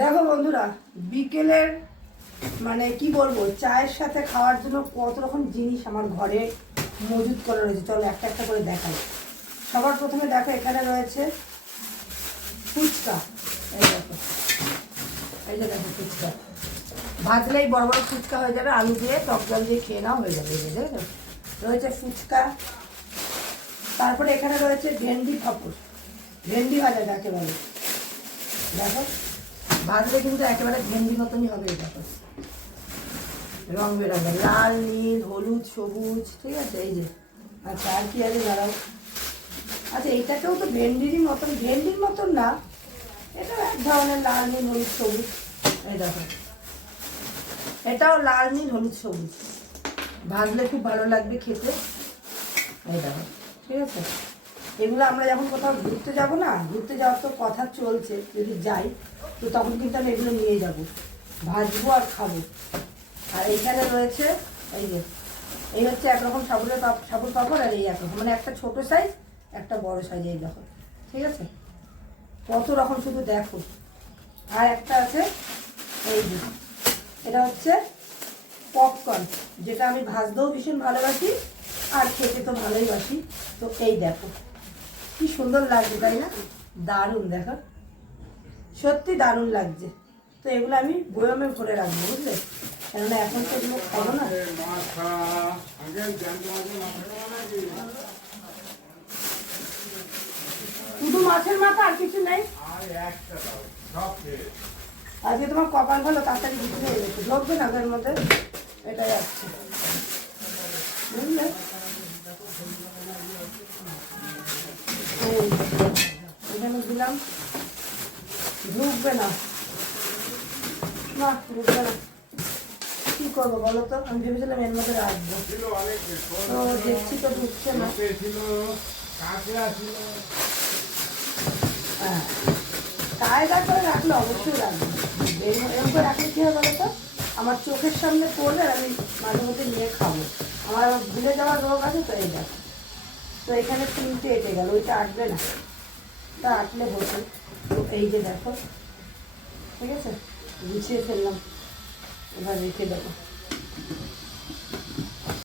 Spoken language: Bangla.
দেখো বন্ধুরা, বিকেলের মানে কি বলব, চায়ের সাথে খাওয়ার জন্য কত রকম জিনিস আমার ঘরে মজুত করে রয়েছে। চলো একটা একটা করে দেখাই। সবার প্রথমে দেখো, এখানে রয়েছে ফুচকা। এই দেখো, এই যে দেখো ফুচকা। ভাজলেই বড় বড় ফুচকা হয়ে যাবে, আলু দিয়ে টক জল দিয়ে খেয়ে নাও, হয়ে যাবে এই যে রয়েছে ফুচকা। তারপরে এখানে রয়েছে ভেন্ডি পাপড়। ভেন্ডি ভাজা যাকে বলে। দেখো ভাজলে কিন্তু একেবারে ভেন্ডি মতনই হবে এটা তো। রং বেরঙের, লাল, নীল, হলুদ, সবুজ, ঠিক আছে, এই যে। আচ্ছা আর কি আছে দাঁড়াও। আচ্ছা এইটাকেও তো ভেন্ডিরই মতন, ভেন্ডির মতন না এটা এক ধরনের লাল, নীল, হলুদ, সবুজ। এই দেখো। এটাও লাল, নীল, হলুদ, সবুজ। ভাজলে খুব ভালো লাগবে খেতে। এই দেখো, ঠিক আছে? এগুলো আমরা যখন কোথাও ঘুরতে যাব না, ঘুরতে যাওয়ার তো কথা চলছে, যদি যাই, তো তখন কিন্তু আমি এগুলো নিয়ে যাব। ভাজবো আর খাব। আর এইখানে রয়েছে, এই যে, এই হচ্ছে একরকম সাবুরের পাপ, সাবুর পাপড় আর এই একরকম। মানে একটা ছোট সাইজ একটা বড় সাইজ এই দেখো। ঠিক আছে? কত রকম শুধু দেখো। আর একটা আছে, এই যে, এটা হচ্ছে পপকর্ন যেটা আমি ভাজতেও ভীষণ ভালোবাসি আর খেতে তো ভালোই বাসি। তো এই দেখো। কি সুন্দর লাগছে তাই না? দারুণ দেখো। সত্যি দারুণ লাগছে। তো এগুলো আমি বয়মে ভরে রাখব বুঝলে? কেননা এখন তো এগুলো খাব না। শুধু মাছের মাথা আর কিছু নেই? আজকে তোমার কপাল ভালো তাড়াতাড়ি বিক্রি হয়ে গেছে। ঢুকবে না ঘরের মধ্যে? এটাই আসছে বুঝলে এই, এখানে দিলাম ঢুকবে না না ঢুকবে না করব বলো তো আমি ভেবেছিলাম এর মধ্যে তো দেখছি তো ঢুকছে না হ্যাঁ রাখলে অবশ্যই রাখব এরকম করে রাখলে কী হবে বলো তো আমার চোখের সামনে পড়বে আমি মাঝে মধ্যে নিয়ে খাব আমার ভুলে যাওয়ার রোগ আছে তো দেখো তো এখানে তিনটে এটে গেল ওইটা আটবে না তা আটলে তো এই যে দেখো ঠিক আছে? গুছিয়ে ফেললাম। এবার রেখে দেবো।